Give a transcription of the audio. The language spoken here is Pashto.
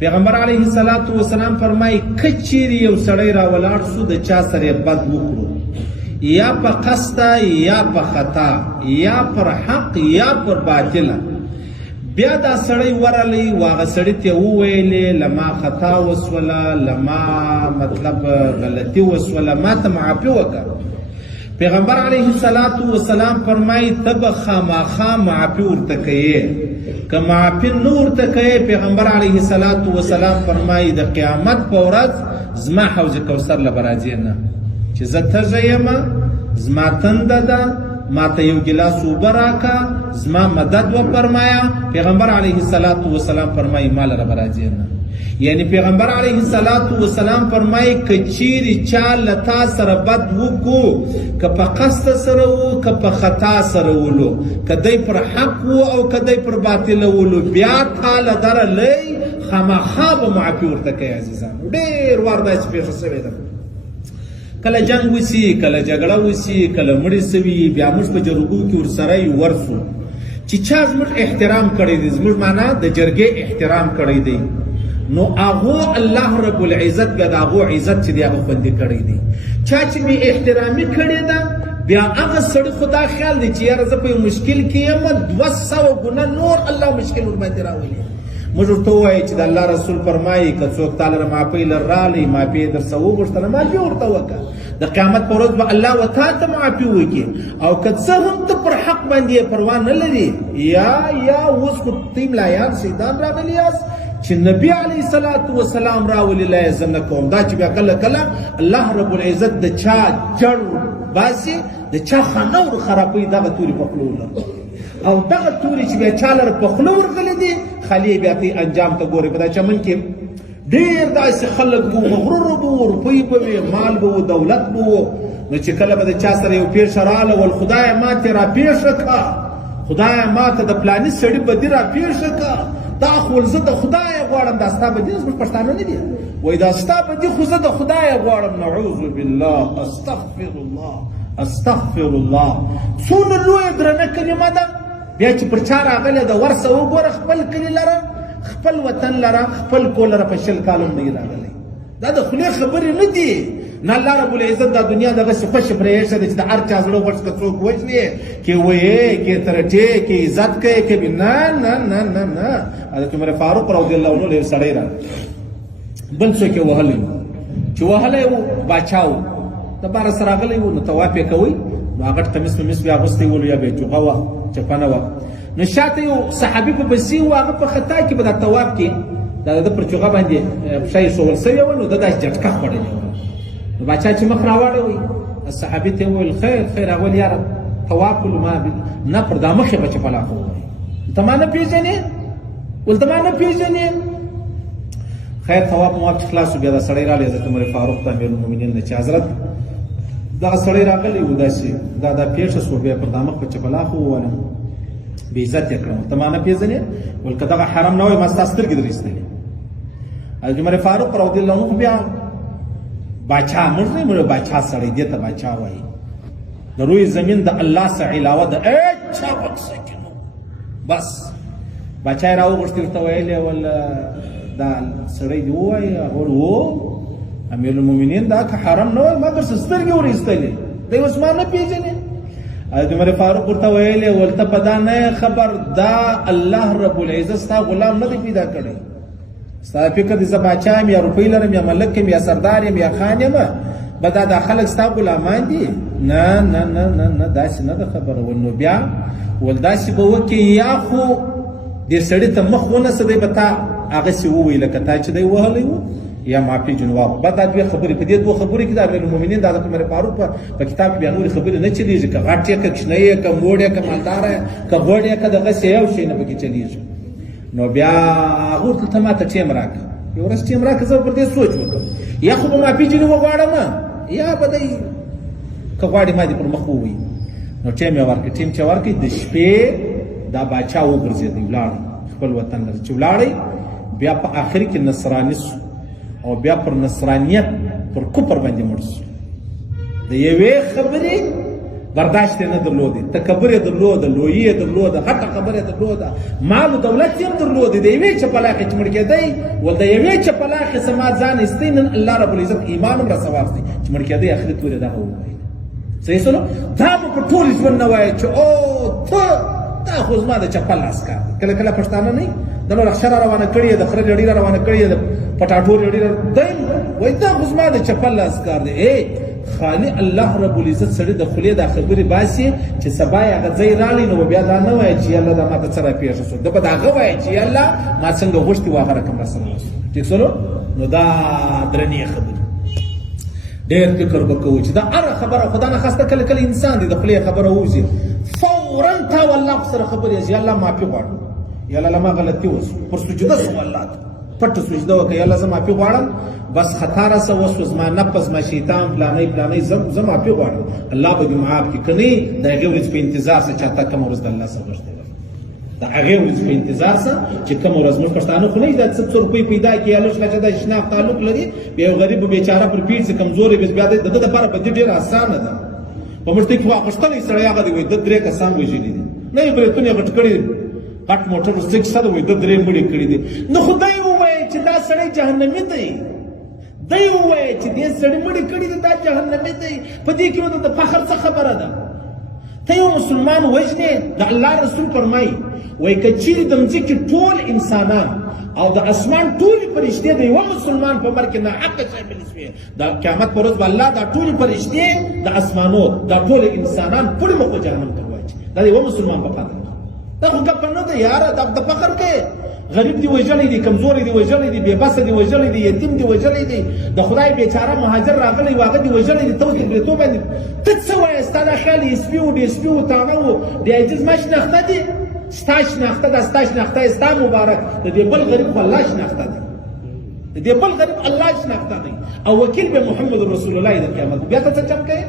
پیغمبر علیه الصلاۃ والسلام فرمایي کچیر یو سړی را ولاړ سو د چا سره بد وکړو یا په قصد یا په خطا یا پر حق یا پر باطل بیا دا سړی ورلی واغه سړی ته وویلې لما خطا وسوله لما مطلب غلطي وسوله ما ته معافي وکړه پیغمبر علیه الصلاۃ والسلام فرمایي تب خامخا معافي ورته کوي که معافي نور ته کوي پیغمبر علیه الصلاۃ والسلام فرمایي د قیامت په ورځ زما حوض کوثر له برازي نه چې زه تږی یم زما تنده ده ما ته یو ګیلاس اوبه راکه زما مدد وفرمایه پیغمبر علیه الصلاۃ والسلام فرمایي ما لره به راځي نه یعنی پیغمبر علیه الصلاۃ والسلام فرمایي که چیرې چا له تا سره بد وکړو که په قصد سره و که په خطا سره ولو که دی پر حق و او که دی پر باطل ولو بیا تا له دره لۍ خامخا به معافي ورته کوي عزیزانو ډېر وار داسې پېښه سوې ده کله جنگ وسی کله جګړه وسی کله مړی سوي بیا موږ په جرګو کې ورسره ورسو چې چا زموږ احترام کړی دی زموږ معنا د جرګې احترام کړی دی نو هغه الله رب العزت بیا د هغه عزت چې دی هغه خوندي کړی دی چا چې می احترامي کړی ده بیا هغه سړی خدا خیال دی چې یاره زه په مشکل کې یم 200 ګونه نور الله مشکل ور باندې راولي موږ ورته ووایو چې د الله رسول فرمایي که څوک تا لره معافي لر رالی معافي در څه وغوښتله معافي ورته وکړه د قیامت په ورځ به الله و تا ته معافي وکړي او که څه هم ته پر حق باندې پروا نه لري یا اوس خو تی ملایان شیطان راغلی یاست چې نبی علیه الصلاۃ والسلام راولي لا یې زه نه کوم دا چې بیا کله کله الله رب العزت د چا جړ باسي د چا خنور خرابوي دغه توري په خوله ولر او دغه توري چې بیا چا لره په خوله ورغلی دي خالي بیا تی انجام ته ګوري په دا چمن کې ډېر داسې خلک به مغرور به روپۍ به وي مال به و دولت به و نو چې کله به د چا سره یو پیښه راغله ول خدایه ما تې را پیښه کړه خدایه ما ته د فلاني سړي بدي را پیښه کړه دا خو زه د خدایه غواړم دا ستا بدي زموږ پښتانه نه دي وایي دا ستا بدي خو زه د خدایه غواړم نعوذ بالله استغفر الله استغفر الله څونه لویه درنه کلمه ده بیا چې پر چا راغلی د ورسه وګوره خپل کلي لره خپل وطن لره خپل کور لره په 20 کالم نه راغلی دا د خولې خبرې نه دي نه الله رب العزت دا دنیا دغسې خوښې پرې ایښه ده چې د هر چا زړه غوښ که څوک وژني کې ویې کې ترټې کې عزت کوي کې نه نه نه نه نه حضرت عمر فاروق رضی الله عنه له یو سړی راغی بل څوک یې وهلی چې وهلی و باچا و د باره سره راغلی و نو طواف یې کوئ نو هغه قمیص ممیص بیا اغوستی ولو یا بیا جوغه وه چپنه وه نو شاته یو صحابي په بسي و هغه په خطا کې به دا طواف کې دا د پر چوغه باندې پښه یې ښوول سوې وه نو ده داسې جټکه خوړلې وه نو باچا چې مخ راواړوئ صحابي ته یې وویل خیر اول یاره طواف کولو ما نه پر دا مخ یې به چپلاخ ووایي ته ما نه پېژنې ول ته ما نه پېژنې خیر طواف مواب چې خلاص و بیا دا سړی رالی حضرت عمر فاروق ته امیرالمؤمنین نه چې حضرت دغه سړی راغلی و داسې دا پیښه شوه بیا پر دا مخ په چپلاخ ووولم بې عزت یې کړم ته ما نه پېژنې ول که دغه حرم نه وای ما ستا سترګې در ایستلې حضرت عمر فاروق رضی الله عنه بیا باچا موږ نه یو باچا سړی دې ته باچا وایي د روی زمین د الله څخه علاوه د هېچا بکسه کې نو بس باچا یې راوغوښتې ورته ویلې ول دا سړی دې ووایي هغه و امیرالمؤمنین دا که حرم نه وای ما درڅه سترګې ور ایستلې دی اوس ما نه پېژنې حضرت عمر فاروق ورته ویلې ول ته په دا نه خبر دا الله رب العزت ستا غلام نه دی پیدا کړی ستا فکر دی زه باچا یم یا روپۍ لرم یا ملک یم یا سردار یم یا خان یم به دا خلک ستا غلامان دي نه نه نه نه نه داسې نه ده خبره ول نو بیا ول داسې به وکړې یا خو دې سړي ته مخ ونسه دی به تا هغسې ووایي لکه تا چې دی وهلی و یا معافي جنواب بعد دا دوه خبرې په دې دوه خبرې کې د امیرالمؤمنین د حضرت عمر فاروق په کتاب کې بیا نورې خبرې نه چلیږي که غټ یې که کوچنی یې که موړ یې که مالدار یې که غوړ یې که دغسې یو شی نه پکې چلیږي نو بیا هغه ورته ته ما ته ټیم راکړه یو ورځ ټیم راکړه زه پر دې سوچ وکړم یا خو به معافي جنې وغواړم یا به دی که غواړې ما دې پر مخ ووایي نو ټیم یې ورکړ ټیم چې ورکړ د شپې دا باچا وګرځېدی ولاړی خپل وطن لره چې ولاړی بیا په آخر کې نصراني سو او بیا پر نصرانیت پر کفر باندې مړ شو د یوې خبرې برداشت نه درلودي تکبر یې درلود لویي یې درلود غټه خبره یې درلود مال او دولت یې درلود د یوې چپلاخې چې مړ کېدی ول د یوې چپلاخې سما ځان استین الله رب العزت ایمان هم را سوارسي چې مړ کېدی اخرت ولې دا وایي صحیح سره دا په ټول ژوند نه وایي چې او ته دا خو زما د چپل لاس کار کله کله پښتانه نه د نور اخشر روانه کړی د خره لړی روانه کړی د پټاټور لړی دی وای دا خو زما د چپل لاس کار دی خالي الله رب العزت سره د خلی د خبرې باسي چې سبا یې هغه ځای رالی نو بیا دا نه وایي چې الله دا ماته سره پیښ شو دا به هغه وایي چې الله ما څنګه غوښتي واغه رقم سره ټیک سره نو دا درنې خبره ډېر فکر وکړو چې دا هر خبره خدا نه خسته کله کله انسان دی د خلی خبره وځي فورا تا والله سره خبرې چې الله معافي غواړم یا الله ما غلطي وس پر سجده سو الله پټ سجده وکړه الله زما معافي غواړم بس خطا را سو وس زما نفس ما شیطان فلانه زما معافي غواړم الله به معاف کړي کني دا هغه ورځ په انتظار سره چاته کوم ورځ د الله سره ورته دا هغه ورځ په انتظار سره چې کوم ورځ موږ پښتانه خو نه دا 100 روپۍ پیدا کړي الله چې دا شناخت تعلق لري به غریب بیچاره پر پیټ څخه کمزوري بیا د لپاره په دې ډیر اسانه ده په مشته کې واغښتلې سره هغه دی د درې کسان وژلي دي نه یې برتونه غټ کړي غټ موټر سکسه وي د درې مړي کړي دي نو خدای وایي چې دا سړی جهنمی دی دی وایي چې دې سړی مړي کړي دي دا جهنمی دی په دې کې د فخر څه خبره ده ته یو مسلمان وژنې د الله رسول فرمایي وایي که چیرې د مځکې ټول انسانان او د اسمان ټول فرشتې د یو مسلمان په مر کې ناحقه شامل شوي د قیامت پر ورځ به الله دا ټول فرشتې د اسمانو دا ټول انسانان پړ مخ جهنم ته واچي دا یو مسلمان په پاتې دا خو کپن نه دی یار دا د فقر کې غریب دی وژلې دی کمزوري دی وژلې دی بے بس دی وژلې دی یتیم دی وژلې دی د خدای بیچاره مهاجر راغلی واغه دی وژلې دی ته دې ته باندې ته څه وایې ستاره خالي سپیو دی سپیو تاغو دی عجز مش نخته دی ستاش نخته د ستاش نخته استا مبارک د دې بل غریب الله شنخته دی د دې بل غریب الله شنخته دی او وکیل به محمد رسول الله د قیامت بیا ته څه چم کوي